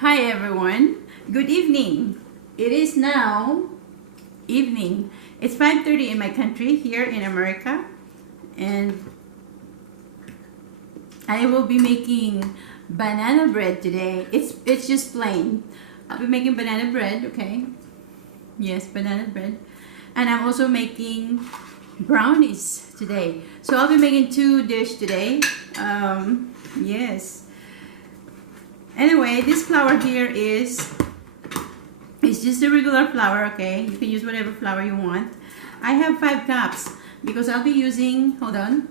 Hi everyone, good evening. It is now evening. It's 5:30 in my country here in America, and I will be making banana bread today. It's just plain. I'll be making banana bread, okay? Yes, banana bread. And I'm also making brownies today. So I'll be making two dishes today. Yes. Anyway, this flour here it's just a regular flour, okay? You can use whatever flour you want. I have 5 cups because I'll be using, hold on,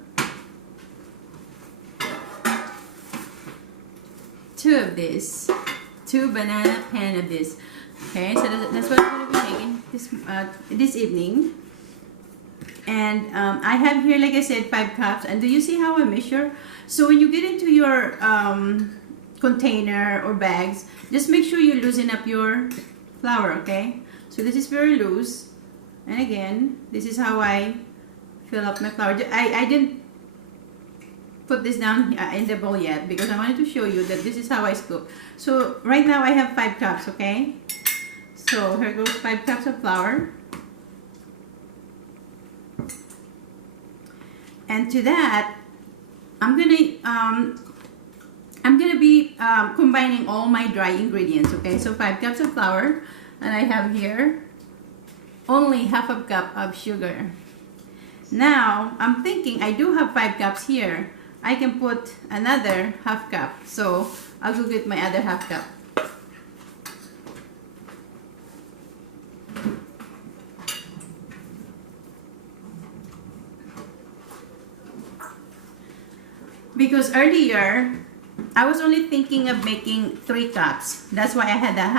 2 of this, 2 banana pan of this. Okay, so that's what I'm going to be making this evening. And I have here, like I said, 5 cups. And do you see how I measure? So when you get into your container or bags, just make sure you loosen up your flour, okay? So this is very loose, and again, this is how I fill up my flour. I didn't put this down in the bowl yet because I wanted to show you that this is how I scoop. So right now I have 5 cups, okay? So here goes 5 cups of flour, and to that I'm gonna be combining all my dry ingredients, okay? So 5 cups of flour, and I have here only half a cup of sugar. Now I'm thinking I do have 5 cups here. I can put another half cup, so I'll go get my other half cup. Because earlier I was only thinking of making 3 cups. That's why I had that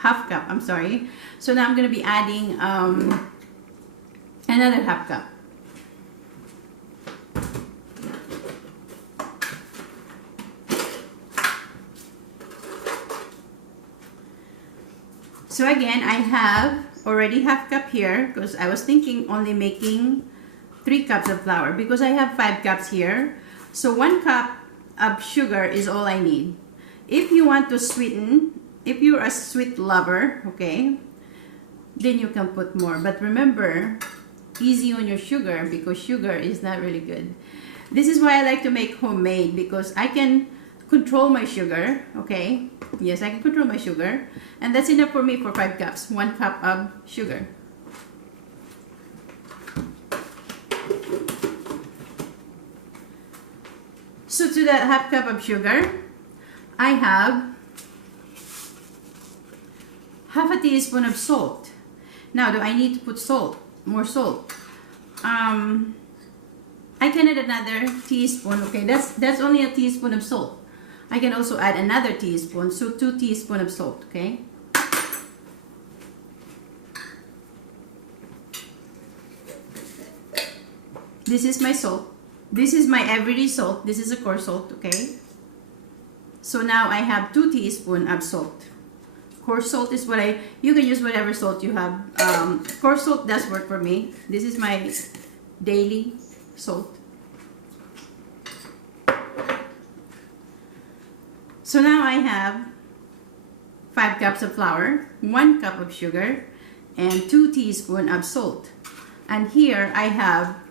half cup, I'm sorry. So now I'm going to be adding another half cup. So again, I have already half cup here because I was thinking only making 3 cups of flour because I have 5 cups here. So 1 cup of sugar is all I need. If you want to sweeten, if you're a sweet lover, okay, then you can put more. But remember, easy on your sugar because sugar is not really good. This is why I like to make homemade because I can control my sugar, okay? Yes, I can control my sugar. And that's enough for me for 5 cups, 1 cup of sugar. So to that half cup of sugar, I have half a teaspoon of salt. Now, do I need to put salt? More salt? I can add another teaspoon. Okay, that's only a teaspoon of salt. I can also add another teaspoon, so 2 teaspoons of salt. Okay. This is my salt. This is my everyday salt. This is a coarse salt, okay? So now I have 2 teaspoons of salt. Coarse salt is what you can use whatever salt you have. Coarse salt does work for me. This is my daily salt. So now I have 5 cups of flour, 1 cup of sugar, and 2 teaspoons of salt. And here I have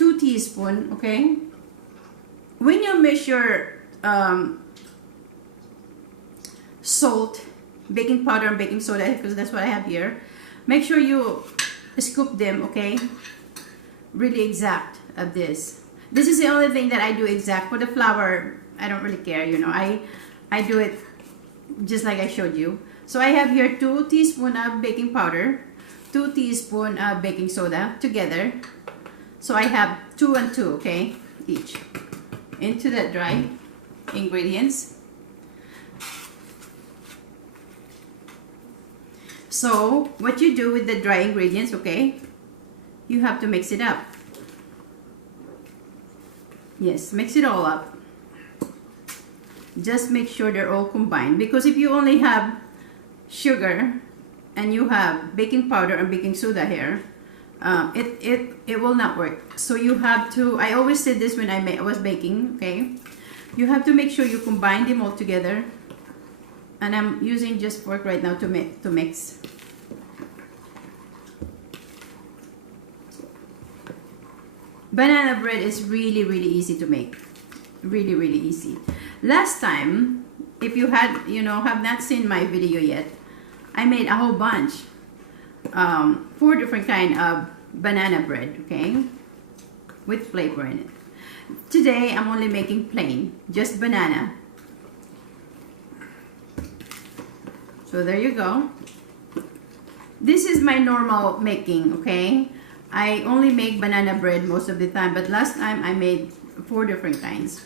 2 teaspoons, okay? When you measure salt, baking powder, and baking soda, because that's what I have here, make sure you scoop them, okay? Really exact of this. This is the only thing that I do exact. For the flour, I don't really care, you know. I do it just like I showed you. So I have here 2 teaspoons of baking powder, 2 teaspoons of baking soda together. So I have 2 and 2, okay, each. Into the dry ingredients. So what you do with the dry ingredients, okay, you have to mix it up. Yes, mix it all up. Just make sure they're all combined, because if you only have sugar and you have baking powder and baking soda here, it will not work. So you have to, I always said this when I was baking, okay, you have to make sure you combine them all together And I'm using just fork right now to mix. Banana bread is really, really easy to make. Really, really easy. Last time, if you had, have not seen my video yet, I made a whole bunch. 4 different kind of banana bread, okay? With flavor in it. Today, I'm only making plain, just banana. So there you go. This is my normal making, okay? I only make banana bread most of the time, but last time I made 4 different kinds.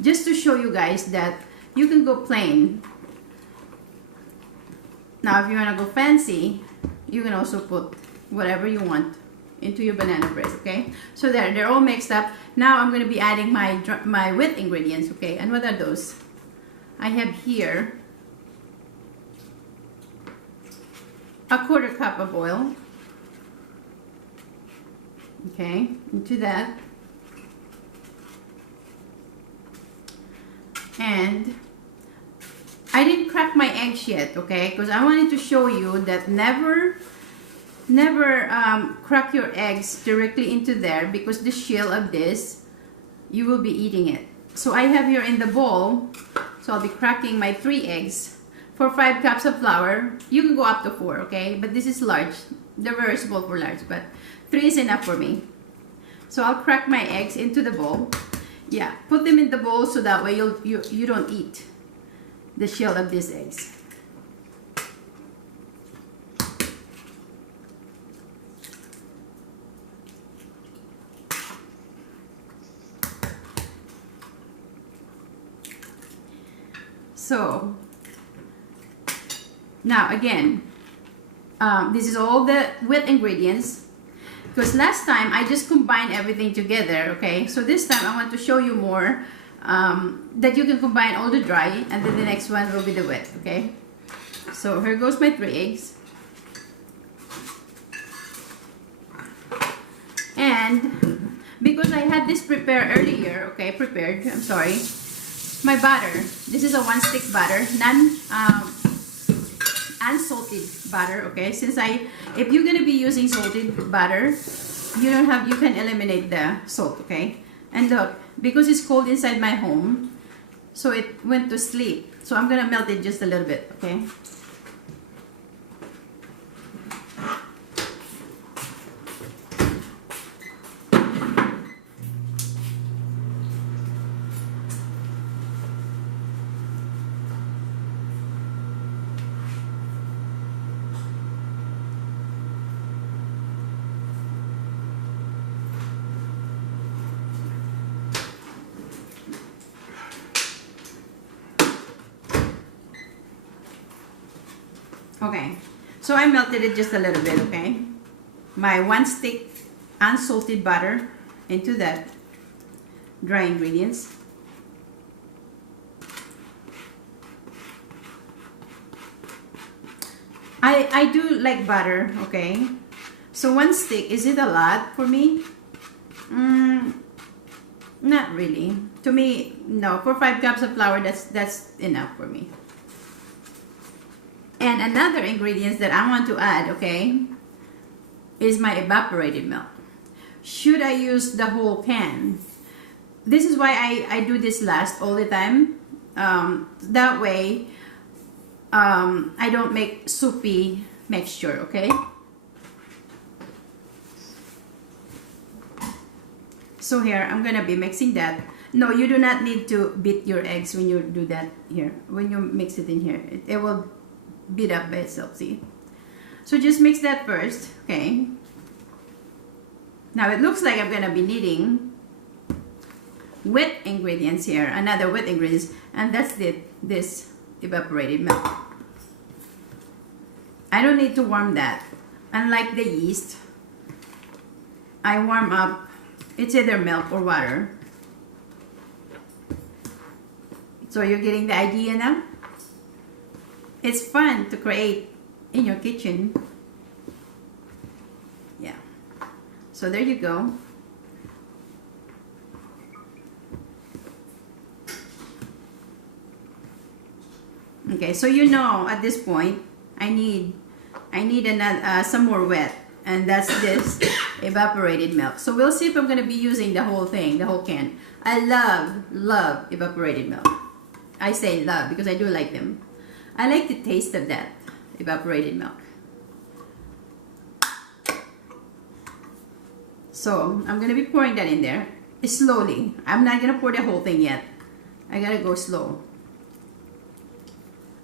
Just to show you guys that you can go plain. Now, if you want to go fancy, you can also put whatever you want into your banana bread, okay? So they're all mixed up. Now I'm going to be adding my wet ingredients, okay? And what are those? I have here a 1/4 cup of oil, okay, into that. And I didn't crack my eggs yet, okay, because I wanted to show you that never crack your eggs directly into there, because the shell of this, you will be eating it. So I have here in the bowl, so I'll be cracking my 3 eggs for 5 cups of flour. You can go up to 4, okay, but this is large. They're very small for large, but 3 is enough for me. So I'll crack my eggs into the bowl. Yeah, put them in the bowl so that way you don't eat the shell of these eggs. So now again, this is all the wet ingredients, because last time I just combined everything together, okay? So this time I want to show you more that you can combine all the dry, and then the next one will be the wet, okay? So here goes my 3 eggs. And because I had this prepared earlier, okay, I'm sorry, my butter. This is a 1-stick butter, unsalted butter, okay? Since if you're gonna be using salted butter, you can eliminate the salt, okay? And look, because it's cold inside my home, so it went to sleep. So I'm gonna melt it just a little bit, okay? Okay, so I melted it just a little bit, okay? My 1-stick unsalted butter into that dry ingredients. I do like butter, okay? So 1 stick, is it a lot for me? Not really. To me, no. For 5 cups of flour, that's enough for me. And another ingredient that I want to add, okay, is my evaporated milk. Should I use the whole can? This is why I do this last all the time. That way, I don't make soupy mixture, okay? So here, I'm gonna be mixing that. No, you do not need to beat your eggs when you do that here. When you mix it in here, it will beat up by itself, see? So just mix that first, okay? Now it looks like I'm gonna be needing wet ingredients here, another wet ingredients, and that's this evaporated milk. I don't need to warm that. Unlike the yeast, I warm up, it's either milk or water. So you're getting the idea now? It's fun to create in your kitchen. Yeah. So there you go. Okay, so you know at this point I need another some more wet, and that's this evaporated milk. So we'll see if I'm gonna be using the whole thing, the whole can. I love evaporated milk. I say love because I do like them. I like the taste of that evaporated milk. So I'm gonna be pouring that in there slowly. I'm not gonna pour the whole thing yet. I gotta go slow.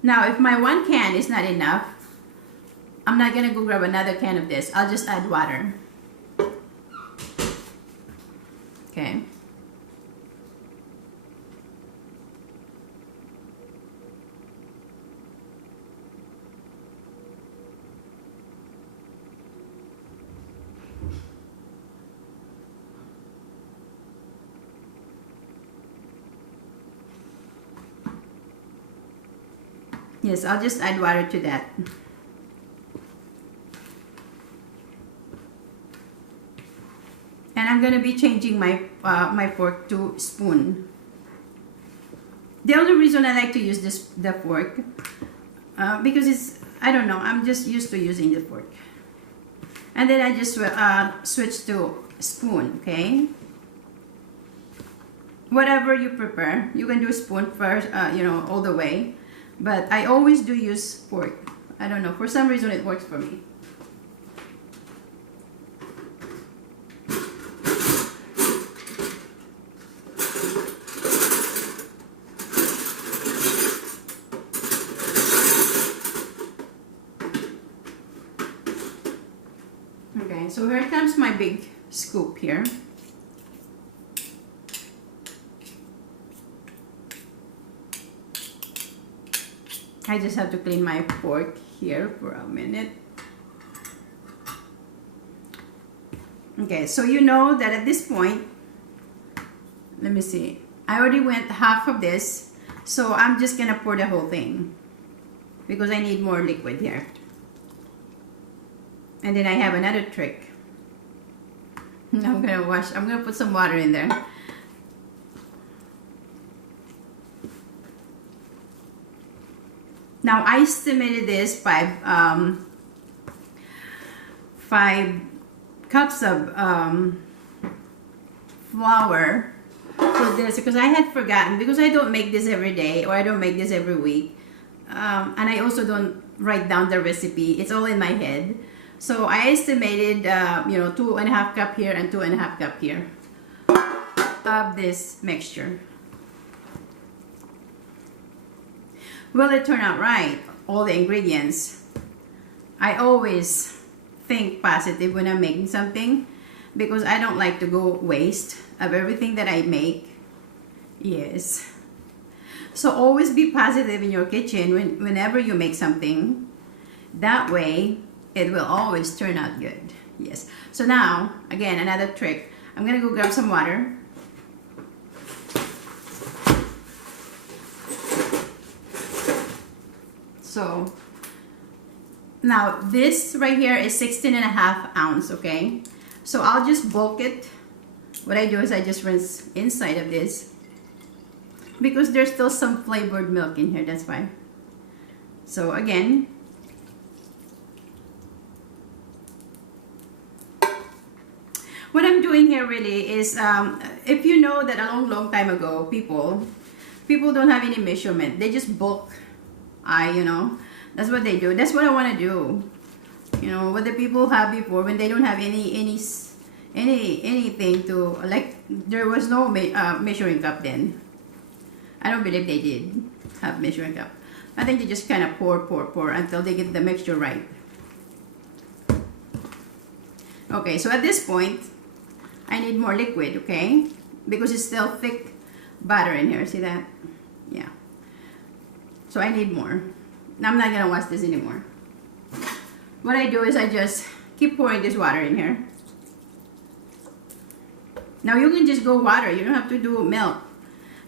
Now, if my one can is not enough, I'm not gonna go grab another can of this. I'll just add water. Okay. Yes, I'll just add water to that. And I'm gonna be changing my my fork to spoon. The only reason I like to use the fork because it's, I don't know, I'm just used to using the fork. And then I just switch to spoon. Okay. Whatever you prefer, you can do spoon first, you know, all the way. But I always do use fork. I don't know, for some reason it works for me. Okay, so here comes my big scoop here. I just have to clean my fork here for a minute. Okay, so you know that at this point, let me see, I already went half of this, so I'm just gonna pour the whole thing because I need more liquid here. And then I have another trick. I'm gonna put some water in there. Now I estimated this by 5 cups of flour for this because I had forgotten, because I don't make this every day or I don't make this every week, and I also don't write down the recipe. It's all in my head. So I estimated you know, 2.5 cup here and 2.5 cup here of this mixture. Well, it turned out right, all the ingredients. I always think positive when I'm making something because I don't like to go waste of everything that I make. Yes. So always be positive in your kitchen whenever you make something. That way, it will always turn out good. Yes. So now, again, another trick. I'm gonna go grab some water. So now this right here is 16.5 ounce, okay? So I'll just bulk it. What I do is I just rinse inside of this because there's still some flavored milk in here, that's why. So again, what I'm doing here really is, if you know that a long time ago, people don't have any measurement. They just bulk. You know, that's what they do. That's what I want to do. You know, what the people have before when they don't have anything to, like, there was no measuring cup then. I don't believe they did have measuring cup. I think they just kind of pour until they get the mixture right. Okay, so at this point, I need more liquid, okay? Because it's still thick butter in here. See that? Yeah. So I need more. I'm not gonna wash this anymore. What I do is I just keep pouring this water in here. Now you can just go water. You don't have to do milk.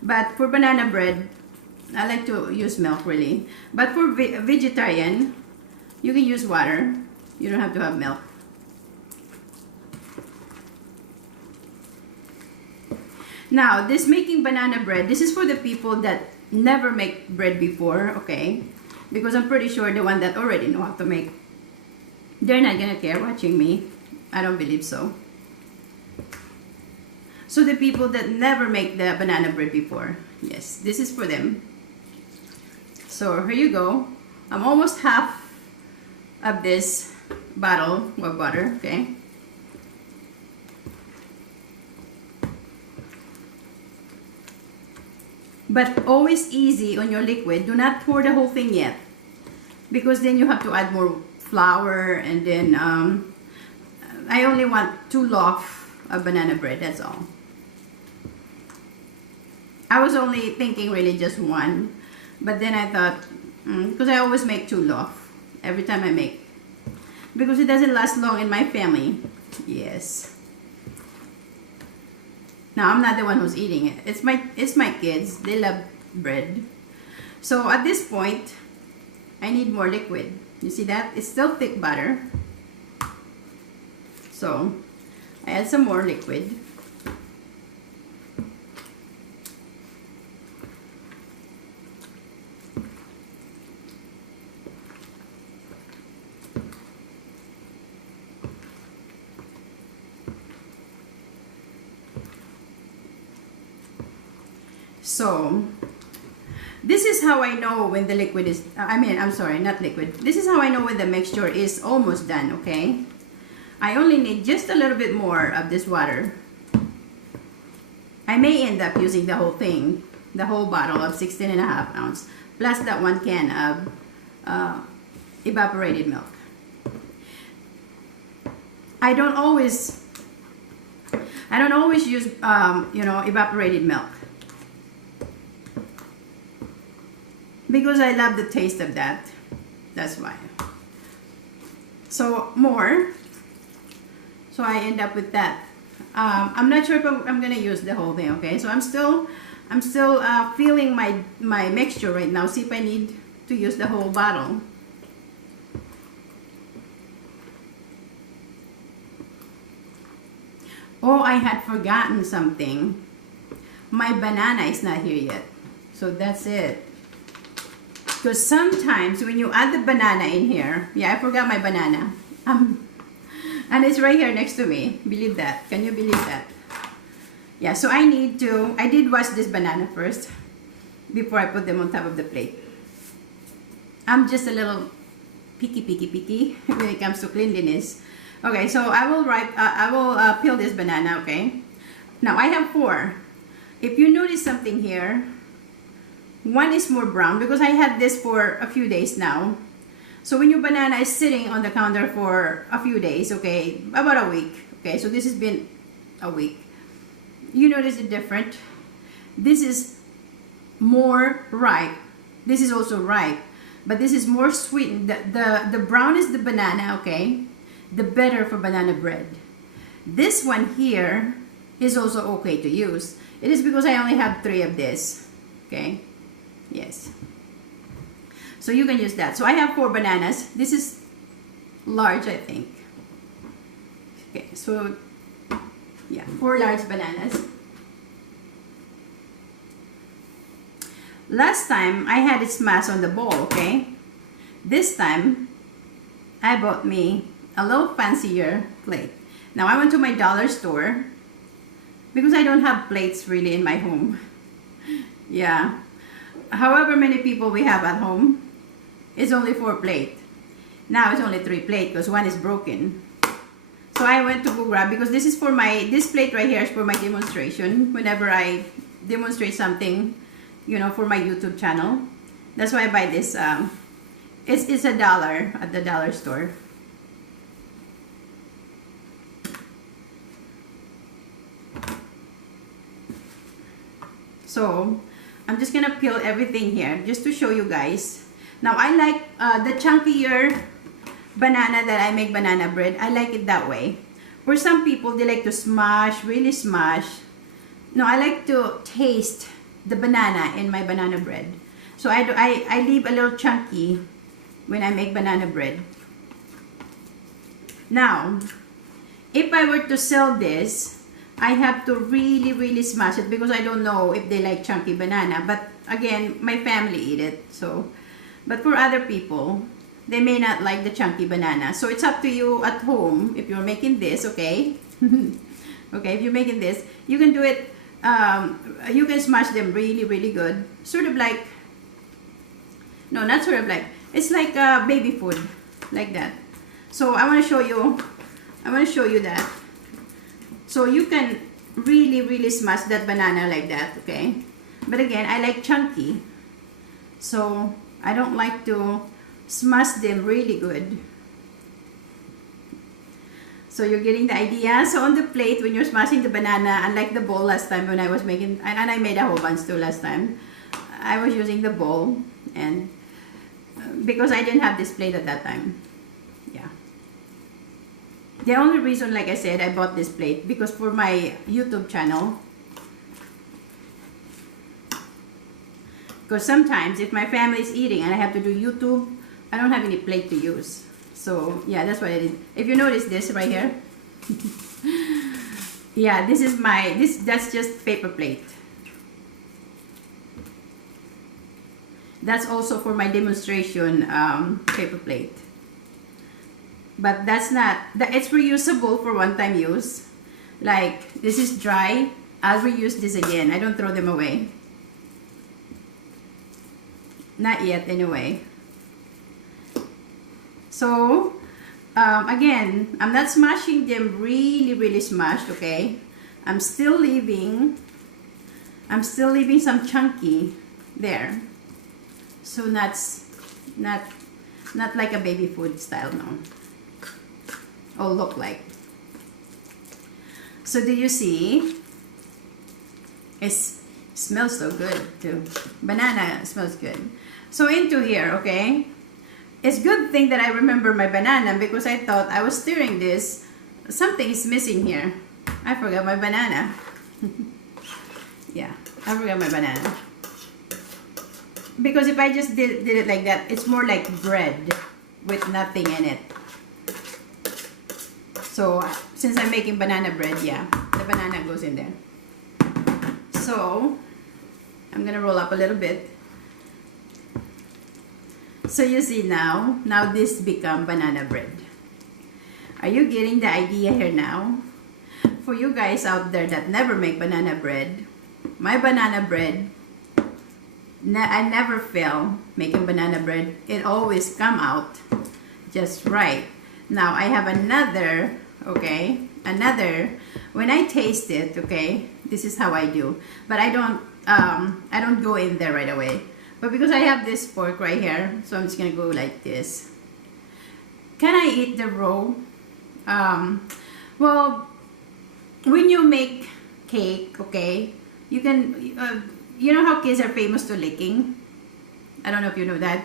But for banana bread, I like to use milk really. But for vegetarian, you can use water. You don't have to have milk. Now, this making banana bread, this is for the people that never make bread before, okay? Because I'm pretty sure the one that already know how to make, they're not gonna care watching me. I don't believe so. So the people that never make the banana bread before, yes, this is for them. So here you go. I'm almost half of this bottle of butter, okay? But always easy on your liquid. Do not pour the whole thing yet, because then you have to add more flour, and then I only want 2 loaves of banana bread, that's all. I was only thinking really just 1, but then I thought, because I always make 2 loaves every time I make, because it doesn't last long in my family. Yes. Now I'm not the one who's eating it. It's my kids. They love bread. So at this point, I need more liquid. You see that? It's still thick butter. So I add some more liquid. So this is how I know when the liquid is, I'm sorry, not liquid. This is how I know when the mixture is almost done, okay? I only need just a little bit more of this water. I may end up using the whole thing, the whole bottle of 16.5 ounce, plus that 1 can of evaporated milk. I don't always use, evaporated milk, because I love the taste of that. That's why. So more. So I end up with that. I'm not sure if I'm gonna use the whole thing. Okay. So I'm still feeling my mixture right now. See if I need to use the whole bottle. Oh, I had forgotten something. My banana is not here yet. So that's it. Because sometimes when you add the banana in here, yeah, I forgot my banana. And it's right here next to me. Believe that. Can you believe that? Yeah, so I did wash this banana first before I put them on top of the plate. I'm just a little picky when it comes to cleanliness. Okay, so I will peel this banana, okay? Now I have 4. If you notice something here, 1 is more brown because I had this for a few days now. So when your banana is sitting on the counter for a few days, okay, about a week, okay, so this has been a week, you notice it different. This is more ripe. This is also ripe, but this is more sweetened. The brown is the banana, okay, the better for banana bread. This one here is also okay to use. It is because I only have 3 of this, okay. Yes. So you can use that. So I have 4 bananas. This is large, I think. Okay, so yeah, 4 large bananas. Last time I had it smashed on the bowl, okay? This time I bought me a little fancier plate. Now I went to my dollar store because I don't have plates really in my home. Yeah. However many people we have at home, it's only 4 plates. Now it's only 3 plates because 1 is broken. So I went to go grab, because this is for this plate right here is for my demonstration. Whenever I demonstrate something, for my YouTube channel. That's why I buy this. It's $1 at the dollar store. So I'm just gonna peel everything here just to show you guys. Now I like the chunkier banana that I make banana bread. I like it that way. For some people, they like to smash, really smash. No, I like to taste the banana in my banana bread. So I leave a little chunky when I make banana bread. Now, if I were to sell this I have to really smash it because I don't know if they like chunky banana. But again, my family eat it. So, but for other people, they may not like the chunky banana. So it's up to you at home if you're making this, okay? Okay, if you're making this, you can do it. You can smash them really good. Sort of like, no, not sort of like. It's like baby food, like that. So I want to show you. I want to show you that. So you can really smash that banana like that, okay? But again, I like chunky. So I don't like to smash them really good. So you're getting the idea. So on the plate, when you're smashing the banana, unlike the bowl last time when I was making, and I made a whole bunch too last time, I was using the bowl, and because I didn't have this plate at that time. Yeah. The only reason, like I said, I bought this plate because for my YouTube channel, because sometimes if my family is eating and I have to do YouTube, I don't have any plate to use. So yeah, that's what I did. If you notice this right here, yeah, this is my, that's just paper plate. That's also for my demonstration paper plate. But that's not, it's reusable for one-time use. Like, this is dry. I'll reuse this again. I don't throw them away. Not yet, anyway. So, again, I'm not smashing them really smashed, okay? I'm still leaving some chunky there. So that's not like a baby food style, no. Or look like. So do you see? It smells so good too. Banana smells good. So into here, okay? It's good thing that I remember my banana because I thought I was stirring this. Something is missing here. I forgot my banana. Yeah, I forgot my banana. Because if I just did it like that, it's more like bread with nothing in it. So, since I'm making banana bread, yeah, the banana goes in there. So, I'm gonna roll up a little bit. So you see now this become banana bread. Are you getting the idea here now? For you guys out there that never make banana bread, my banana bread, I never fail making banana bread. It always come out just right. Now I have another, okay, when I taste it, okay, this is how I do. But I don't go in there right away. But because I have this fork right here, so I'm just gonna go like this. Can I eat the raw? Well, when you make cake, okay, you can, you know how kids are famous to licking? I don't know if you know that.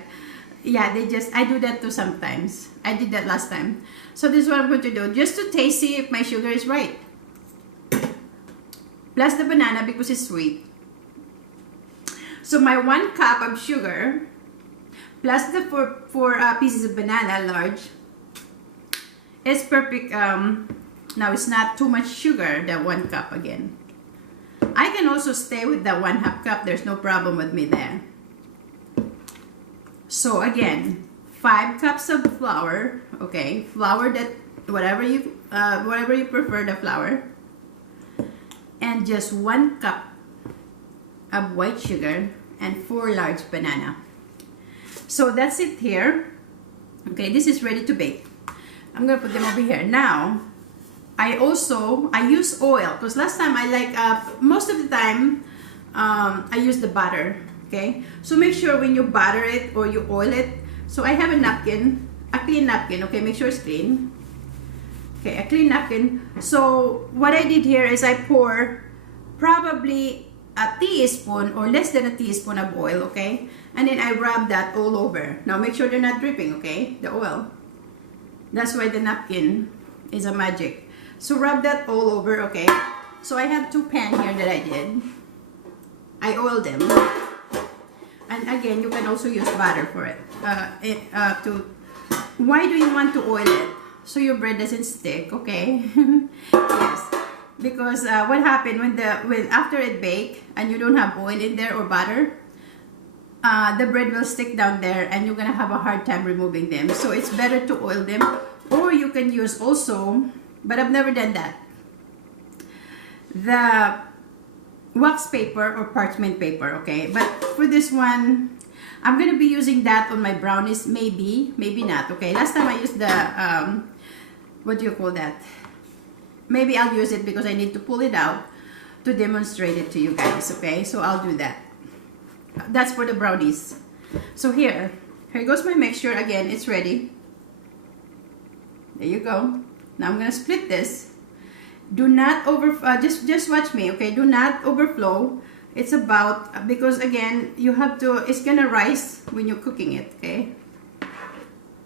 Yeah, I do that too sometimes. I did that last time. So this is what I'm going to do, just to taste, see if my sugar is right. Plus the banana because it's sweet. So my 1 cup of sugar, plus the four pieces of banana, large, is perfect. Now it's not too much sugar, that 1 cup again. I can also stay with that 1/2 cup. There's no problem with me there. So again, 5 cups of flour. Okay, flour that whatever you prefer the flour, and just 1 cup of white sugar and 4 large banana. So that's it here. Okay, this is ready to bake. I'm gonna put them over here now. I use oil because last time I like most of the time I use the butter. Okay, so make sure when you butter it or you oil it. So I have a napkin, a clean napkin. Okay, make sure it's clean. Okay, a clean napkin. So what I did here is I pour probably a teaspoon or less than a teaspoon of oil, okay? And then I rub that all over. Now make sure they're not dripping, okay? The oil. That's why the napkin is a magic. So rub that all over, okay? So I have 2 pans here that I did. I oiled them. And again, you can also use butter for it. Why do you want to oil it? So your bread doesn't stick, okay? Yes. Because what happened when after it bake and you don't have oil in there or butter, the bread will stick down there and you're gonna have a hard time removing them. So it's better to oil them, or you can use also, but I've never done that, the wax paper or parchment paper. Okay, but for this one I'm gonna be using that on my brownies, maybe not. Okay, last time I used the what do you call that? Maybe I'll use it because I need to pull it out to demonstrate it to you guys. Okay, so I'll do that. That's for the brownies. So here goes my mixture. Again, it's ready. There you go. Now I'm gonna split this. Do not just watch me, okay? Do not overflow. It's about, because again, you have to, it's gonna rise when you're cooking it, okay?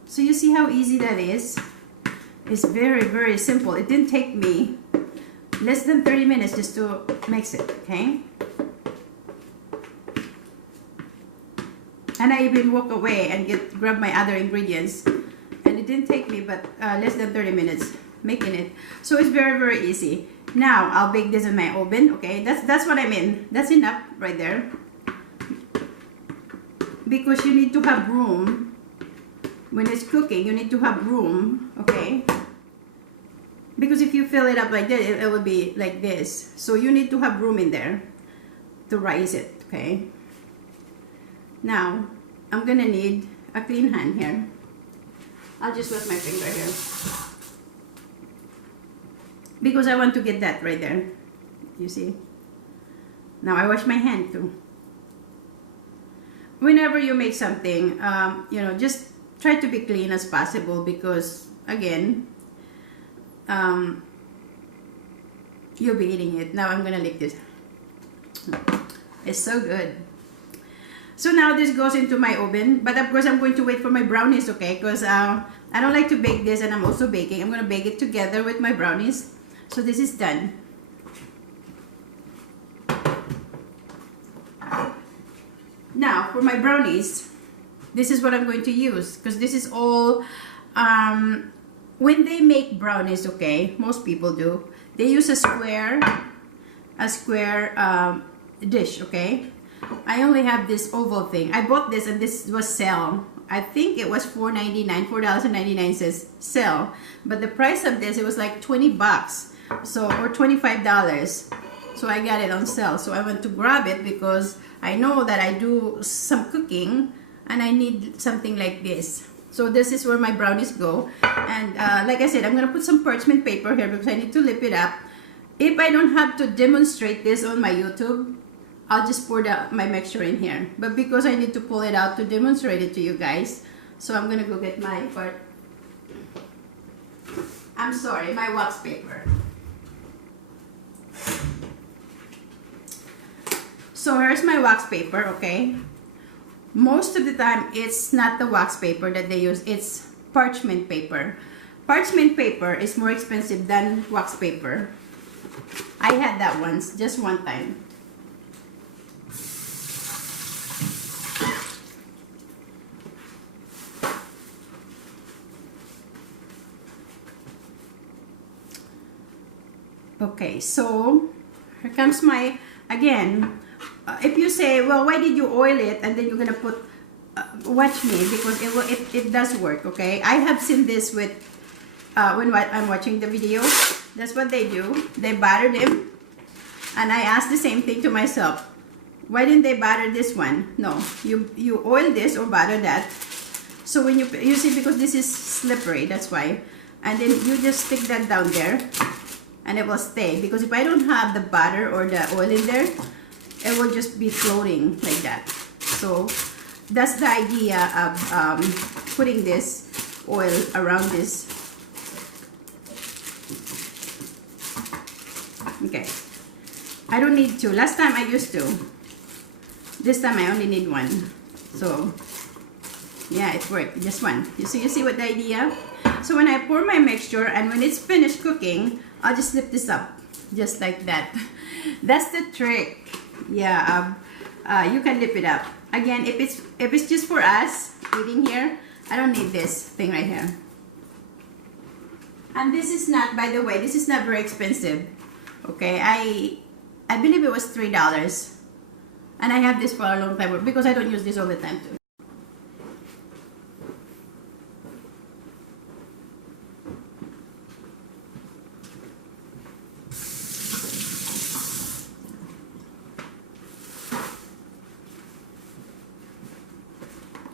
So you see how easy that is? It's very, very simple. It didn't take me less than 30 minutes just to mix it, okay? And I even walk away and grab my other ingredients, and it didn't take me but less than 30 minutes making it. So it's very, very easy. Now I'll bake this in my oven. Okay, that's what I mean. That's enough right there, because you need to have room when it's cooking. You need to have room, okay? Because if you fill it up like that, it will be like this. So you need to have room in there to rise it, okay? Now I'm gonna need a clean hand here. I'll just wet my finger here, because I want to get that right there. You see? Now I wash my hand too. Whenever you make something, you know, just try to be clean as possible, because again, you'll be eating it. Now I'm gonna lick this. It's so good. So now this goes into my oven, but of course I'm going to wait for my brownies, okay? Because I don't like to bake this, and I'm also baking. I'm gonna bake it together with my brownies. So this is done. Now for my brownies, this is what I'm going to use, because this is all, when they make brownies, okay, most people do, they use a square dish, okay? I only have this oval thing. I bought this, and this was sale. I think it was $4.99 sale, but the price of this, it was like 20 bucks, so, or $25. So I got it on sale. So I went to grab it because I know that I do some cooking and I need something like this. So this is where my brownies go. And like I said, I'm gonna put some parchment paper here because I need to lip it up. If I don't have to demonstrate this on my YouTube, I'll just pour my mixture in here. But because I need to pull it out to demonstrate it to you guys, so I'm gonna go get my my wax paper. So here's my wax paper, okay? Most of the time, it's not the wax paper that they use, it's parchment paper. Parchment paper is more expensive than wax paper. I had that once, just one time. Okay, so here comes my, again, if you say, well, why did you oil it? And then you're gonna put, watch me, because it does work, okay? I have seen this with, when I'm watching the video. That's what they do. They batter them. And I asked the same thing to myself. Why didn't they batter this one? No, you oil this or batter that. So when you see, because this is slippery, that's why. And then you just stick that down there, and it will stay. Because if I don't have the butter or the oil in there, it will just be floating like that. So that's the idea of putting this oil around this. Okay, I don't need two. Last time I used to. This time I only need one. So yeah, it worked. Just one. You see what the idea? So when I pour my mixture and when it's finished cooking, I'll just slip this up, just like that. That's the trick. Yeah, you can lip it up. Again, if it's just for us eating here, I don't need this thing right here. And this is not, by the way, this is not very expensive. Okay, I believe it was $3. And I have this for a long time because I don't use this all the time too.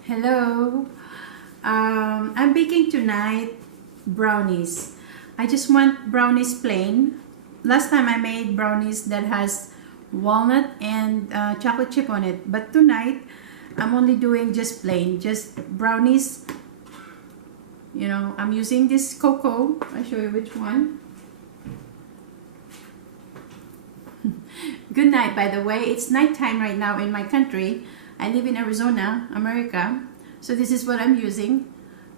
Hello, I'm baking tonight brownies. I just want brownies plain. Last time I made brownies that has walnut and chocolate chip on it, but tonight I'm only doing just plain, just brownies. You know, I'm using this cocoa. I'll show you which one. Good night, by the way. It's nighttime right now in my country. I live in Arizona, America. So this is what I'm using.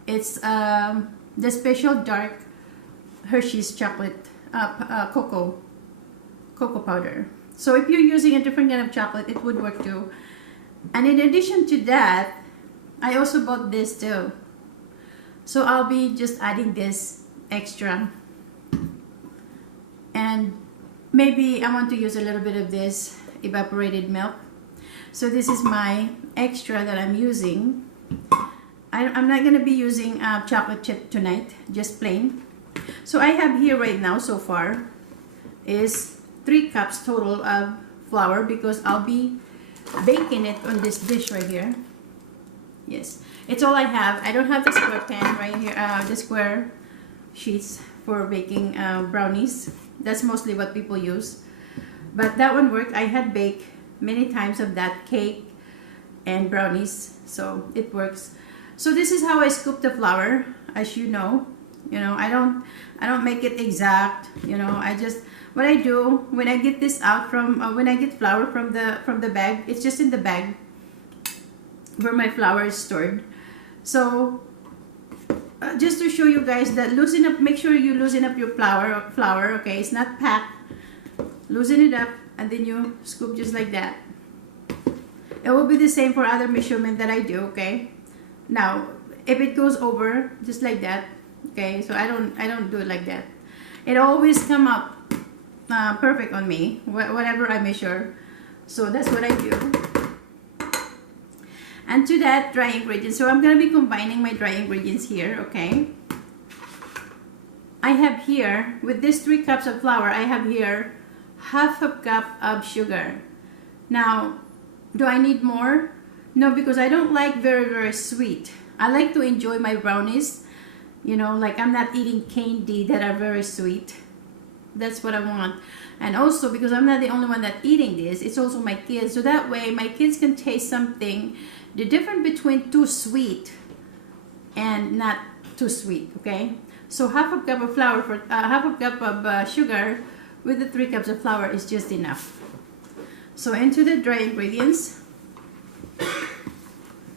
It's the special dark Hershey's chocolate cocoa powder. So if you're using a different kind of chocolate, it would work too. And in addition to that, I also bought this too. So I'll be just adding this extra. And maybe I want to use a little bit of this evaporated milk. So this is my extra that I'm using. I'm not going to be using chocolate chip tonight, just plain. So I have here right now so far is 3 cups total of flour because I'll be baking it on this dish right here. Yes, it's all I have. I don't have the square pan right here, the square sheets for baking brownies. That's mostly what people use. But that one worked. I had baked many times of that cake and brownies, so it works. So this is how I scoop the flour, as you know. You know, I don't make it exact. You know, I just, what I do when I get this out from when I get flour from the bag, it's just in the bag where my flour is stored. So just to show you guys that loosen up, make sure you loosen up your flour. Okay, it's not packed. Loosen it up and then you scoop just like that. It will be the same for other measurement that I do. Okay, now if it goes over just like that, okay, so I don't do it like that. It always come up perfect on me, whatever I measure. So that's what I do. And to that, dry ingredients. So I'm going to be combining my dry ingredients here. Okay, I have here, with these 3 cups of flour, I have here half a cup of sugar. Now, do I need more? No, because I don't like very sweet. I like to enjoy my brownies, you know, like I'm not eating candy that are very sweet. That's what I want. And also because I'm not the only one that's eating this, it's also my kids. So that way my kids can taste something, the difference between too sweet and not too sweet. Okay, so half a cup of flour for half a cup of sugar with the 3 cups of flour is just enough. So into the dry ingredients.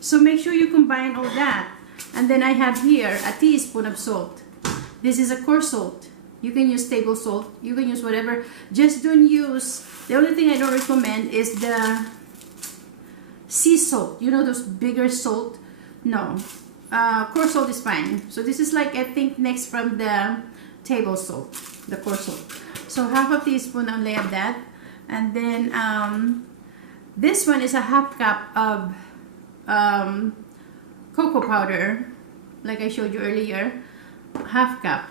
So make sure you combine all that. And then I have here a teaspoon of salt. This is a coarse salt. You can use table salt. You can use whatever. Just don't use, the only thing I don't recommend is the sea salt. You know those bigger salt? No. Coarse salt is fine. So this is like, I think, next from the table salt, the coarse salt. So half a teaspoon only of that. And then this one is a half cup of cocoa powder, like I showed you earlier. Half cup.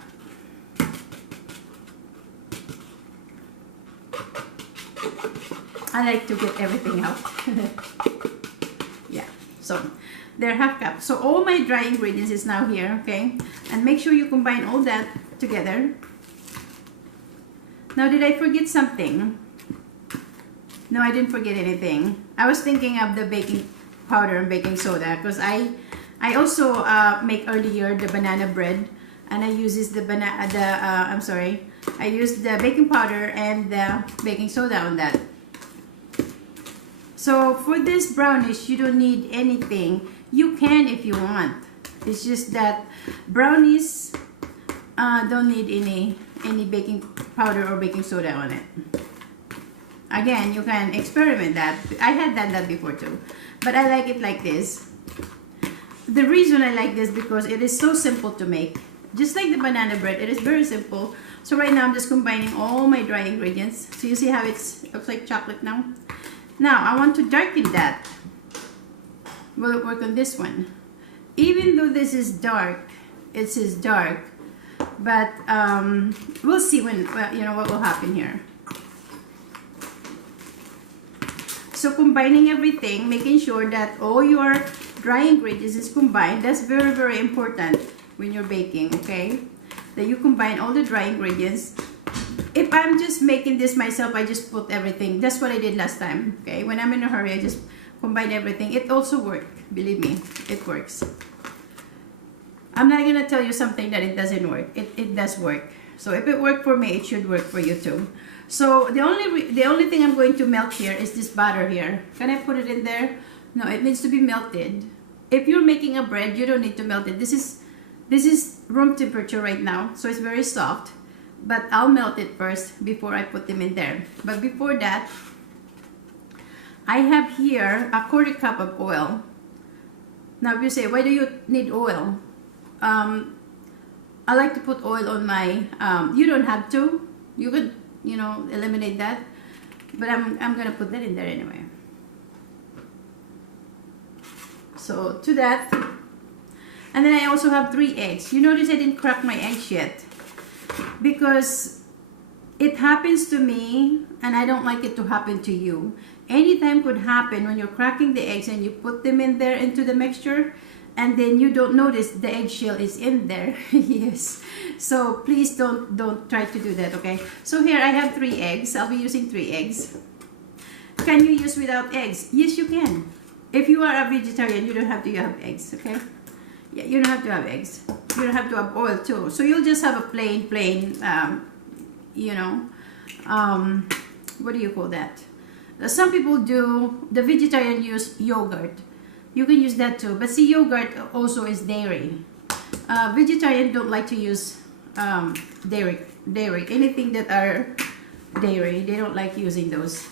I like to get everything out. Yeah, so they're half cup. So all my dry ingredients is now here, okay? And make sure you combine all that together. Now, did I forget something? No, I didn't forget anything. I was thinking of the baking powder and baking soda because I also make earlier the banana bread, and I use I use the baking powder and the baking soda on that. So for this brownies, you don't need anything. You can if you want. It's just that brownies don't need any baking powder or baking soda on it. Again, you can experiment that. I had done that before too, but I like it like this. The reason I like this because it is so simple to make. Just like the banana bread, it is very simple. So right now I'm just combining all my dry ingredients. So you see how it looks like chocolate now? Now I want to darken that. We'll work on this one. Even though this is dark, it says dark, but we'll see when, you know, what will happen here. So combining everything, making sure that all your dry ingredients is combined. That's very, very important when you're baking, okay? That you combine all the dry ingredients. If I'm just making this myself, I just put everything. That's what I did last time, okay? When I'm in a hurry, I just combine everything. It also works, believe me, it works. I'm not gonna tell you something that it doesn't work. It does work. So if it worked for me, it should work for you too. So the only thing I'm going to melt here is this butter here. Can I put it in there? No, it needs to be melted. If you're making a bread, you don't need to melt it. This is room temperature right now, so it's very soft. But I'll melt it first before I put them in there. But before that, I have here a 1/4 cup of oil. Now if you say, why do you need oil? I like to put oil on my, you don't have to. You could, you know, eliminate that. But I'm going to put that in there anyway. So to that. And then I also have 3 eggs. You notice I didn't crack my eggs yet. Because it happens to me and I don't like it to happen to you. Anytime could happen when you're cracking the eggs and you put them in there into the mixture and then you don't notice the eggshell is in there. Yes. So please don't try to do that, okay? So here I have 3 eggs. I'll be using 3 eggs. Can you use without eggs? Yes, you can. If you are a vegetarian, you don't have to have eggs, okay? Yeah, you don't have to have eggs. You don't have to have oil too. So you'll just have a plain, you know, what do you call that? Some people do, the vegetarian use yogurt. You can use that too. But see, yogurt also is dairy. Vegetarian don't like to use dairy. Anything that are dairy, they don't like using those.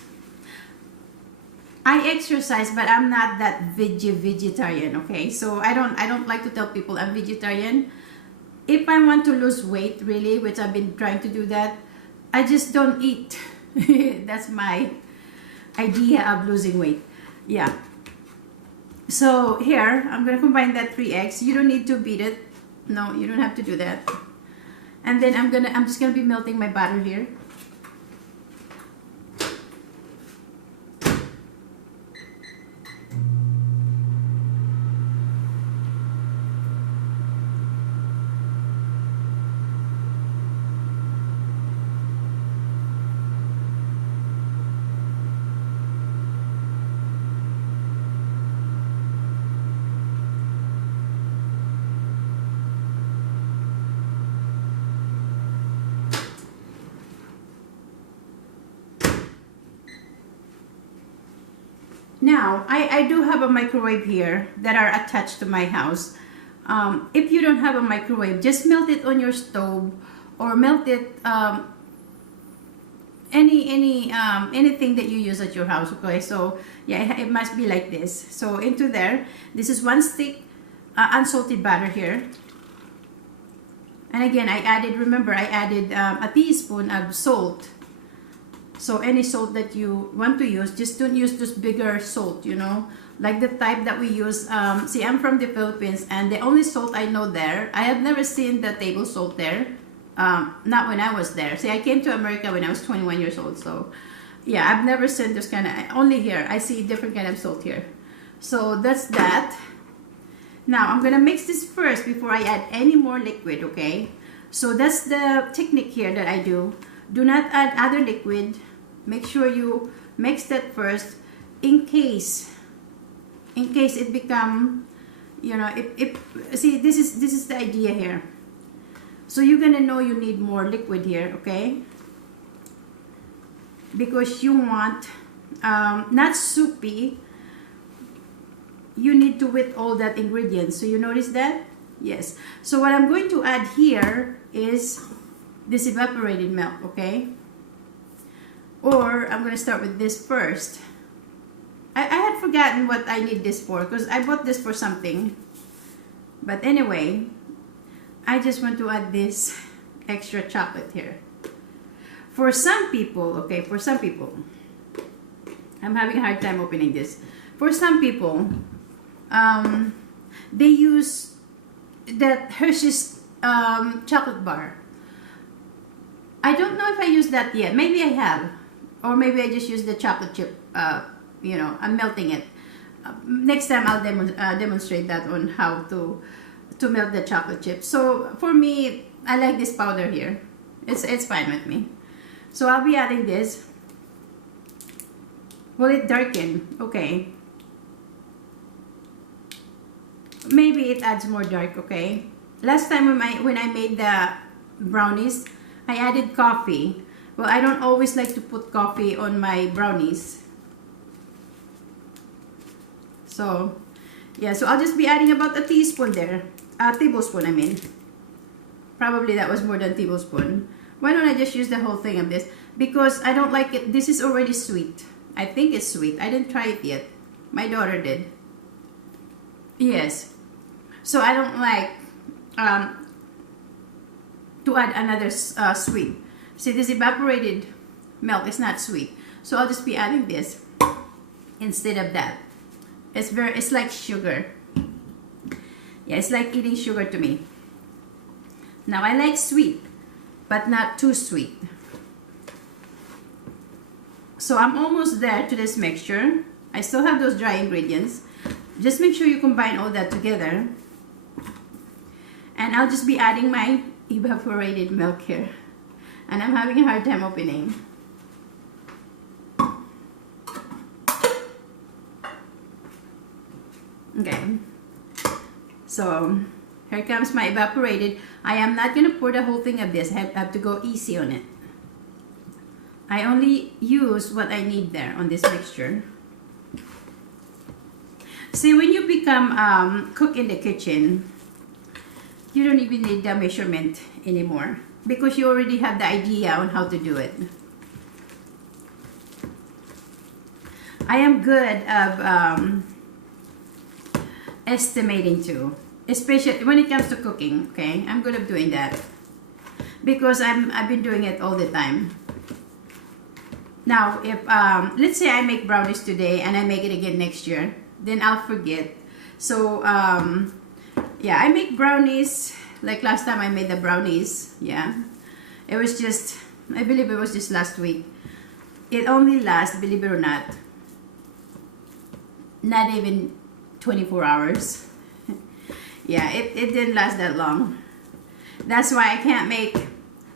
I exercise, but I'm not that vegetarian, okay? So I don't like to tell people I'm vegetarian. If I want to lose weight, really, which I've been trying to do that, I just don't eat. That's my idea of losing weight. Yeah. So here, I'm going to combine that 3 eggs. You don't need to beat it. No, you don't have to do that. And then I'm just going to be melting my butter here. Now, I do have a microwave here that are attached to my house. If you don't have a microwave, just melt it on your stove or melt it anything that you use at your house, okay? So yeah, it must be like this. So into there, this is 1 stick unsalted butter here. And again, remember I added a teaspoon of salt. So any salt that you want to use, just don't use this bigger salt, you know, like the type that we use. See, I'm from the Philippines, and the only salt I know there, I have never seen the table salt there. Not when I was there. See, I came to America when I was 21 years old. So yeah, I've never seen this kind of, only here. I see different kind of salt here. So that's that. Now I'm gonna mix this first before I add any more liquid, okay? So that's the technique here that I do. Do not add other liquid. Make sure you mix that first in case it become, you know, see, this is the idea here. So you're gonna know you need more liquid here, okay? Because you want not soupy. You need to whip all that ingredients. So you notice that? Yes. So what I'm going to add here is this evaporated milk, okay? Or I'm gonna start with this first. I had forgotten what I need this for because I bought this for something. But anyway, I just want to add this extra chocolate here. For some people, okay, for some people, I'm having a hard time opening this. For some people, they use that Hershey's chocolate bar. I don't know if I used that yet. Maybe I have. Or maybe I just use the chocolate chip, you know, I'm melting it. Next time I'll demonstrate that on how to melt the chocolate chip. So for me, I like this powder here. It's fine with me. So I'll be adding this. Will it darken? Okay. Maybe it adds more dark, okay? Last time when I made the brownies, I added coffee. Well, I don't always like to put coffee on my brownies. So, yeah, so I'll just be adding about a teaspoon there. A tablespoon, I mean. Probably that was more than a tablespoon. Why don't I just use the whole thing of this? Because I don't like it. This is already sweet. I think it's sweet. I didn't try it yet. My daughter did. Yes. So I don't like to add another sweet. See, this evaporated milk is not sweet. So I'll just be adding this instead of that. It's like sugar. Yeah, it's like eating sugar to me. Now I like sweet, but not too sweet. So I'm almost there to this mixture. I still have those dry ingredients. Just make sure you combine all that together. And I'll just be adding my evaporated milk here. And I'm having a hard time opening. Okay. So here comes my evaporated. I am not going to pour the whole thing of this. I have to go easy on it. I only use what I need there on this mixture. See, when you become cook in the kitchen, you don't even need the measurement anymore because you already have the idea on how to do it. I am good at estimating too, especially when it comes to cooking. Okay, I'm good at doing that because I've been doing it all the time. Now, if let's say I make brownies today and I make it again next year, then I'll forget. So yeah, I make brownies like last time I made the brownies. Yeah, it was just, I believe it was just last week. It only lasts, believe it or not, not even 24 hours. Yeah, it didn't last that long. That's why I can't make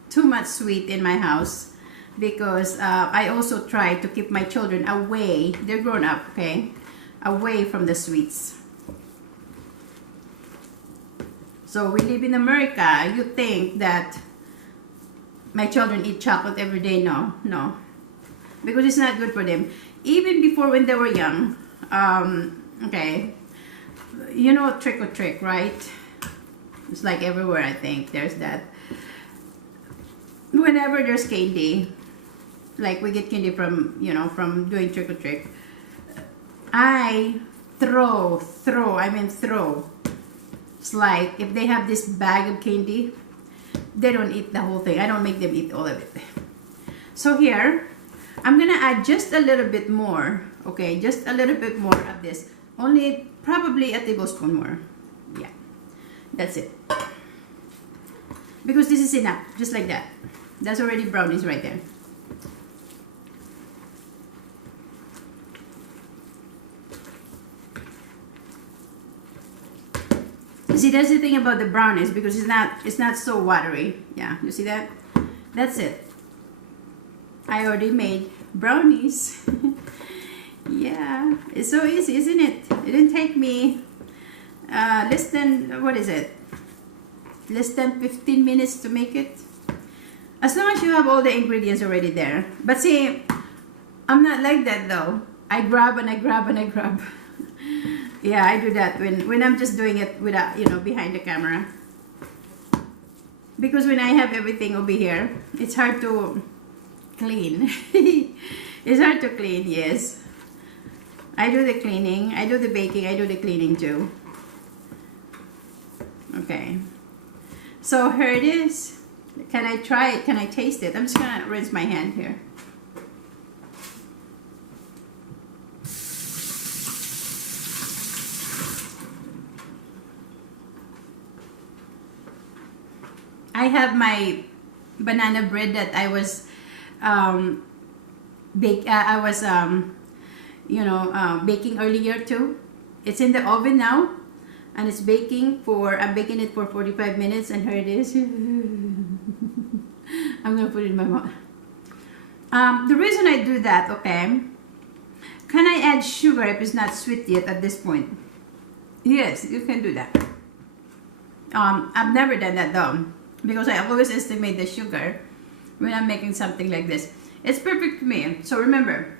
too much sweet in my house, because I also try to keep my children away. They're grown up, okay, away from the sweets. So we live in America. You think that my children eat chocolate every day? No, no, because it's not good for them. Even before, when they were young, okay, you know, trick or trick, right? It's like everywhere, I think there's that. Whenever there's candy, like we get candy from, you know, from doing trick or trick, I throw. It's like if they have this bag of candy, they don't eat the whole thing. I don't make them eat all of it. So here, I'm gonna add just a little bit more, okay? Just a little bit more of this. Only probably a tablespoon more. Yeah, that's it. Because this is enough, just like that. That's already brownies right there. See, that's the thing about the brownies, because it's not so watery. Yeah, you see that? That's it. I already made brownies. Yeah, it's so easy, isn't it? It didn't take me less than, what is it? Less than 15 minutes to make it. As long as you have all the ingredients already there. But see, I'm not like that though. I grab and I grab and I grab. Yeah, I do that when I'm just doing it without, you know, behind the camera. Because when I have everything over here, it's hard to clean. It's hard to clean, yes. I do the cleaning, I do the baking, I do the cleaning too. Okay. So here it is. Can I try it? Can I taste it? I'm just gonna rinse my hand here. I have my banana bread that I was baking earlier too. It's in the oven now, and it's baking for, I'm baking it for 45 minutes, and here it is. I'm gonna put it in my mouth. The reason I do that, okay, can I add sugar if it's not sweet yet at this point? Yes, you can do that. I've never done that though, because I always estimate the sugar when I'm making something like this. It's perfect for me. So remember,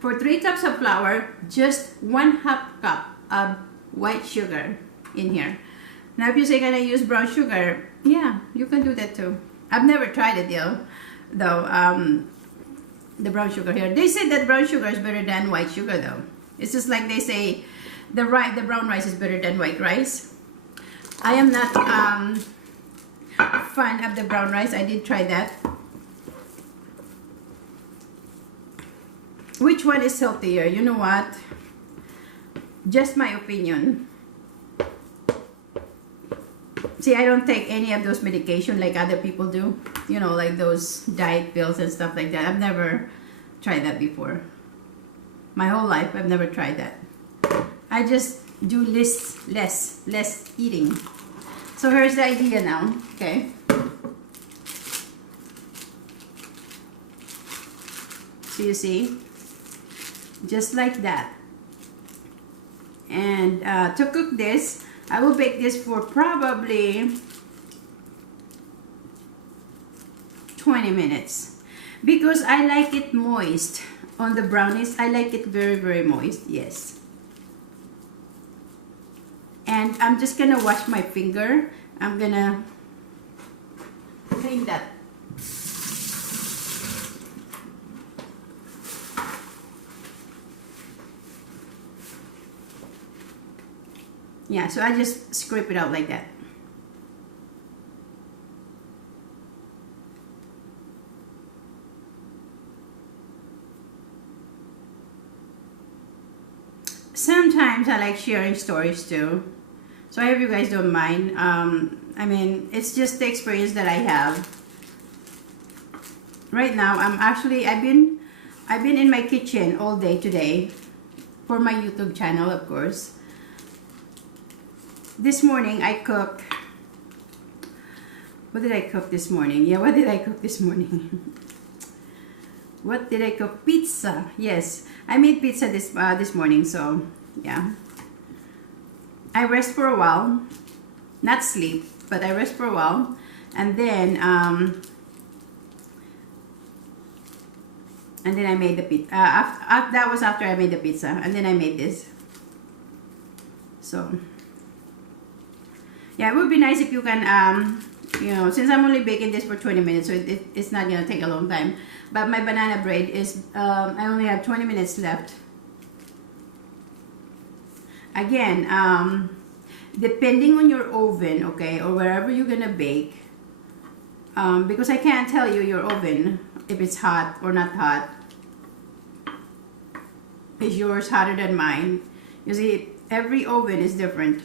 for 3 cups of flour, just 1/2 cup of white sugar in here. Now if you say, can I use brown sugar? Yeah, you can do that too. I've never tried it though, the brown sugar here. They say that brown sugar is better than white sugar though. It's just like they say the brown rice is better than white rice. I am not fan of the brown rice. I did try that. Which one is healthier? You know what? Just my opinion. See, I don't take any of those medication like other people do. You know, like those diet pills and stuff like that. I've never tried that before. My whole life, I've never tried that. I just do less eating. So here's the idea now, okay? So you see, just like that. And to cook this, I will bake this for probably 20 minutes because I like it moist. On the brownies, I like it very moist, yes. And I'm just gonna wash my finger. I'm gonna clean that. Yeah, so I just scrape it out like that. Sometimes I like sharing stories too. So I hope you guys don't mind. I mean, it's just the experience that I have. Right now, I've been in my kitchen all day today for my YouTube channel, of course. This morning I cooked. What did I cook this morning? Yeah, what did I cook this morning? What did I cook? Pizza. Yes, I made pizza this morning. So yeah, I rest for a while, not sleep, but I rest for a while, and then I made the pizza. That was after I made the pizza, and then I made this. So yeah, it would be nice if you can, you know, since I'm only baking this for 20 minutes, so it's not gonna take a long time. But my banana bread is, I only have 20 minutes left. Again, depending on your oven, okay, or wherever you're gonna bake, because I can't tell you your oven if it's hot or not hot. Is yours hotter than mine? You see, every oven is different.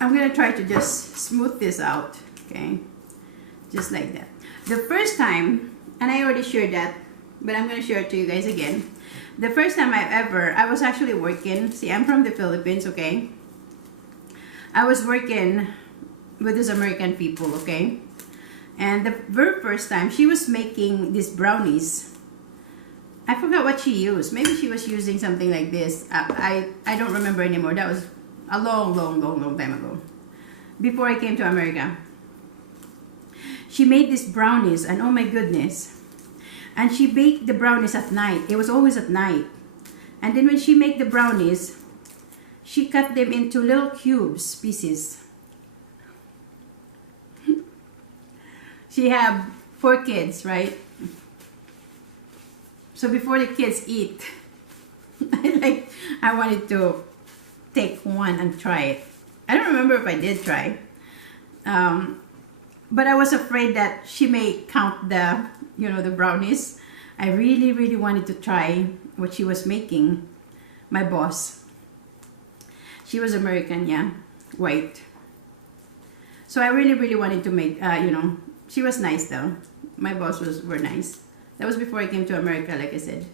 I'm gonna try to just smooth this out, okay, just like that. The first time, and I already shared that, but I'm gonna share it to you guys again. The first time I was actually working. See, I'm from the Philippines, okay? I was working with these American people, okay? And the very first time, she was making these brownies. I forgot what she used. Maybe she was using something like this. I don't remember anymore. That was a long time ago. Before I came to America. She made these brownies, and oh my goodness. And she baked the brownies at night. It was always at night. And then when she made the brownies, she cut them into little cubes, pieces. She had 4 kids, right? So before the kids eat, I wanted to take one and try it. I don't remember if I did try. But I was afraid that she may count the, the brownies. I really, really wanted to try what she was making. My boss. She was American, yeah, white. So I really, really wanted to make, she was nice though. My boss were nice. That was before I came to America, like I said.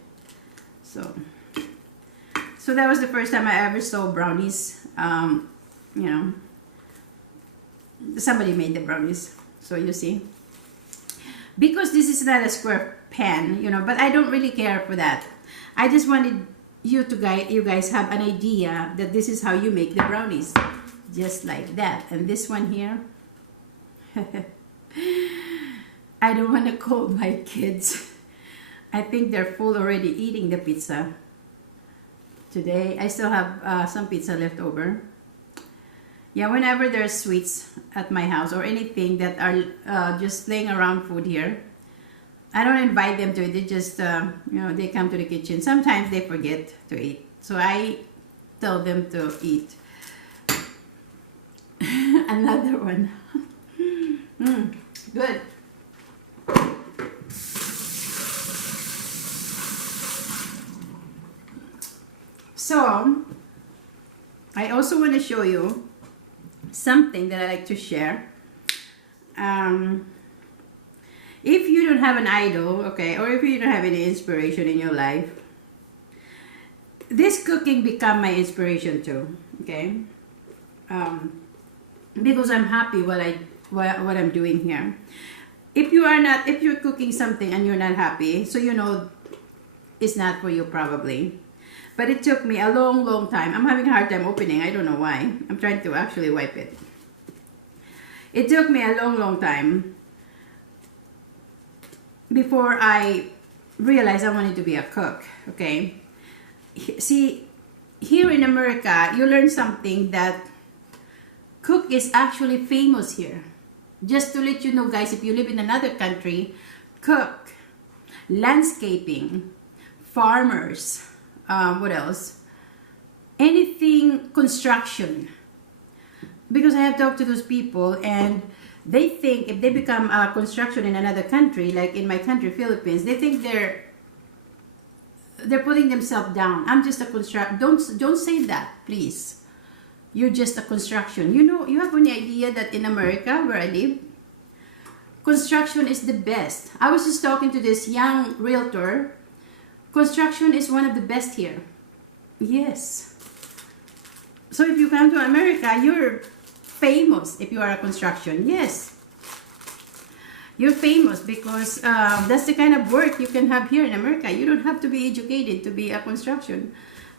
So that was the first time I ever saw brownies. Somebody made the brownies. So you see. Because this is not a square pan, but I don't really care for that. I just wanted you guys have an idea that this is how you make the brownies. Just like that. And this one here. I don't want to call my kids. I think they're full already eating the pizza. Today, I still have some pizza left over. Yeah, whenever there's sweets at my house or anything that are just laying around food here, I don't invite them to it. They just, they come to the kitchen. Sometimes they forget to eat. So I tell them to eat. Another one. Good. So, I also want to show you something that I like to share. If you don't have an idol, okay, or if you don't have any inspiration in your life, this cooking become my inspiration too, okay? Because I'm happy what I'm doing here. If you're cooking something and you're not happy, so it's not for you probably. But it took me a long, long time. I'm having a hard time opening. I don't know why. I'm trying to actually wipe it. It took me a long, long time before I realized I wanted to be a cook, okay? See, here in America, you learn something that cook is actually famous here. Just to let you know, guys, if you live in another country, cook, landscaping, farmers, what else? Anything construction. Because I have talked to those people and they think if they become construction in another country, like in my country, Philippines, they think they're putting themselves down. I'm just a construction. Don't say that, please. You're just a construction. You have any idea that in America, where I live, construction is the best. I was just talking to this young realtor. Construction is one of the best here. Yes. So if you come to America, you're famous if you are a construction. Yes. You're famous because that's the kind of work you can have here in America. You don't have to be educated to be a construction.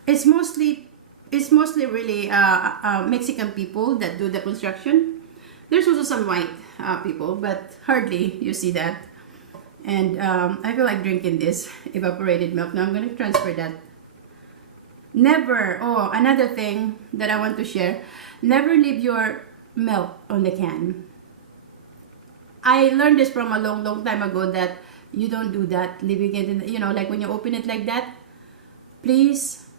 It's mostly really Mexican people that do the construction. There's also some white people, but hardly you see that. And I feel like drinking this evaporated milk. Now I'm going to transfer that. Never, another thing that I want to share, never leave your milk on the can. I learned this from a long, long time ago that you don't do that, leaving it in, like when you open it like that, please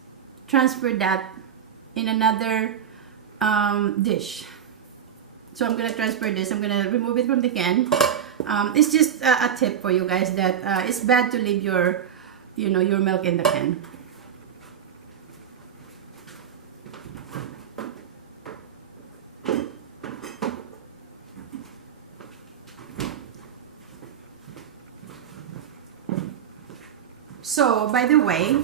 transfer that in another dish. So I'm going to transfer this. I'm going to remove it from the can. It's just a tip for you guys that it's bad to leave your milk in the can. So, by the way,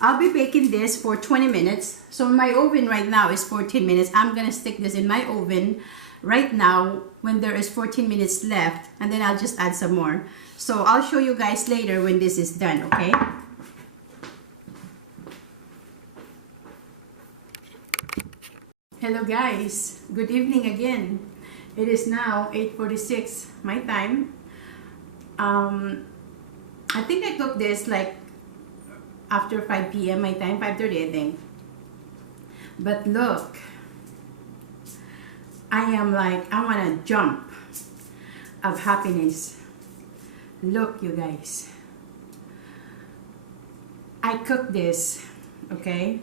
I'll be baking this for 20 minutes. So my oven right now is 14 minutes. I'm going to stick this in my oven right now when there is 14 minutes left, and then I'll just add some more. So I'll show you guys later when this is done, okay? Hello guys, good evening again. It is now 8:46 my time. I think I cooked this like after 5 p.m. my time, 5:30 I think. But look, I am like, I want to jump of happiness. Look, you guys. I cooked this, okay,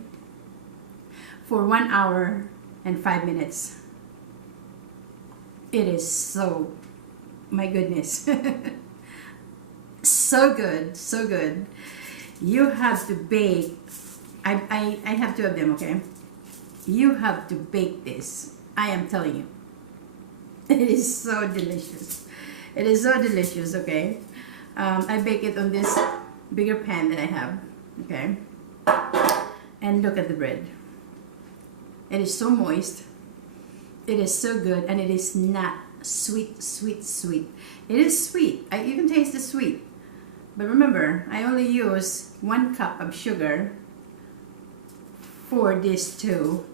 for 1 hour and 5 minutes. It is so, my goodness. So good, so good. You have to bake. I have two of them, okay? You have to bake this. I am telling you. It is so delicious. It is so delicious, okay? I bake it on this bigger pan that I have, okay? And look at the bread. It is so moist. It is so good, and it is not sweet, sweet, sweet. It is sweet. You can taste the sweet. But remember, I only use 1 cup of sugar for this two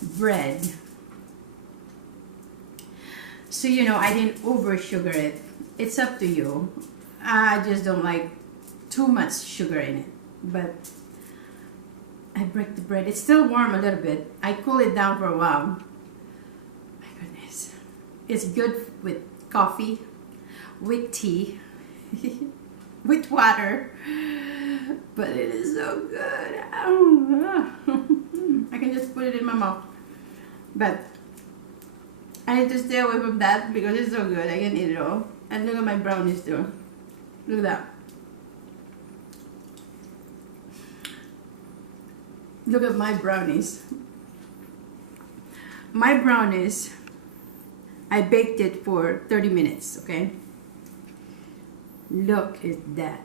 bread. So, you know, I didn't over sugar it. It's up to you. I just don't like too much sugar in it. But I break the bread. It's still warm a little bit. I cool it down for a while. My goodness. It's good with coffee, with tea, with water. But it is so good. I can just put it in my mouth. But I need to stay away from that because it's so good. I can eat it all. And look at my brownies too. Look at that. Look at my brownies. My brownies, I baked it for 30 minutes, okay? Look at that.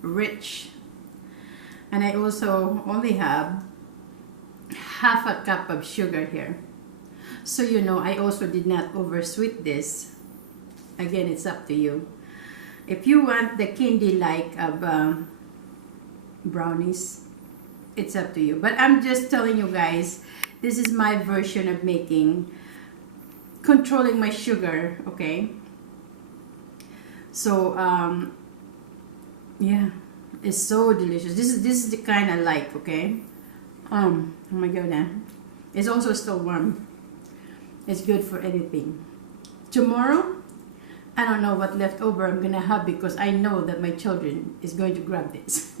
Rich. And I also only have half a cup of sugar here. So, you know, I also did not oversweet this. Again, it's up to you. If you want the candy-like of brownies, it's up to you. But I'm just telling you guys, this is my version of controlling my sugar, okay? So, yeah, it's so delicious. This is the kind I like, okay? Oh my god, it's also still warm. It's good for anything. Tomorrow, I don't know what leftover I'm gonna have because I know that my children is going to grab this.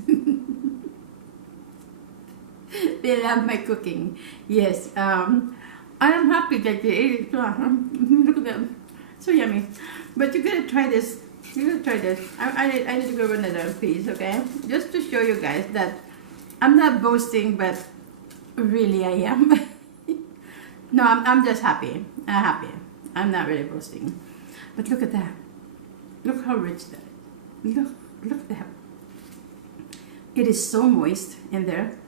They love my cooking. Yes, I am happy that they ate it. Look at them, so yummy. But you gotta try this. You gotta try this. I need to grab another piece, okay? Just to show you guys that I'm not boasting, but really I am. No, I'm just happy. I'm happy. I'm not really boasting. But look at that. Look how rich that is. Look at that. It is so moist in there.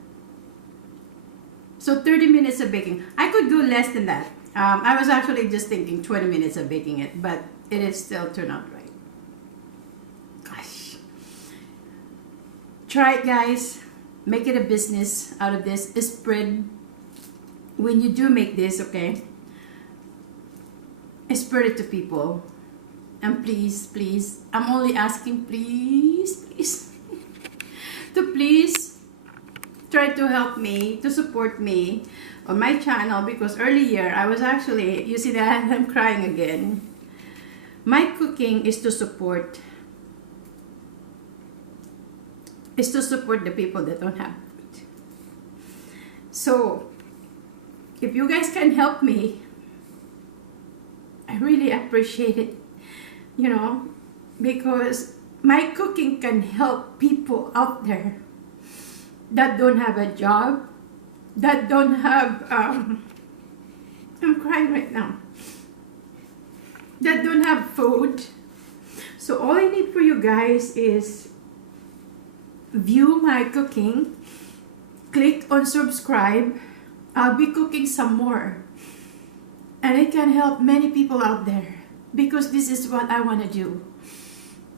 So 30 minutes of baking. I could do less than that. I was actually just thinking 20 minutes of baking it, but it is still turned out right. Gosh. Try it, guys. Make it a business out of this. Spread. When you do make this, okay, spread it to people. And please, please, I'm only asking, please, please, to please try to help me, to support me on my channel, because earlier I was actually, you see that I'm crying again. My cooking is to support the people that don't have food. So if you guys can help me, I really appreciate it, you know, because my cooking can help people out there that don't have a job, that don't have, I'm crying right now, that don't have food. So all I need for you guys is view my cooking, click on subscribe. I'll be cooking some more, and it can help many people out there, because this is what I want to do,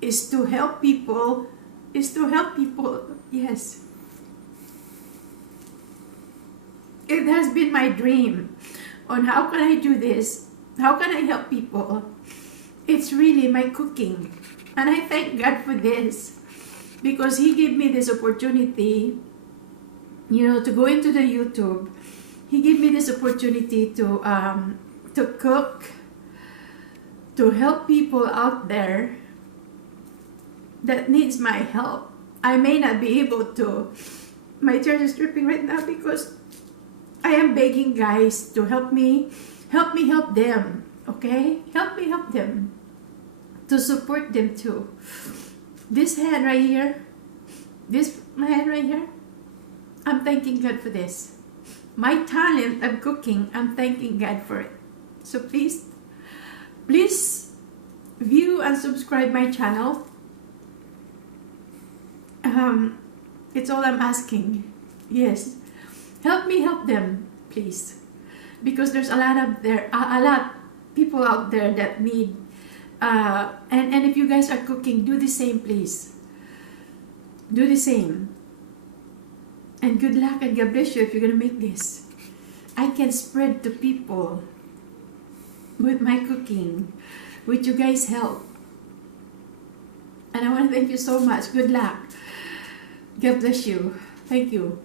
is to help people, yes. It has been my dream on how can I do this, how can I help people. It's really my cooking, and I thank God for this, because He gave me this opportunity, you know, to go into the YouTube. He gave me this opportunity to cook, to help people out there that needs my help. I may not be able to. My church is dripping right now because I am begging guys to help me help me help them, okay? Help me help them, to support them too. This hand right here, my hand right here, I'm thanking God for this. My talent of cooking, I'm thanking God for it. So please view and subscribe my channel. It's all I'm asking. Yes, help me help them, please, because there's a lot people out there that need. And if you guys are cooking, do the same, please. Do the same. And good luck and God bless you if you're gonna make this. I can spread to people with my cooking, with you guys' help. And I want to thank you so much. Good luck. God bless you. Thank you.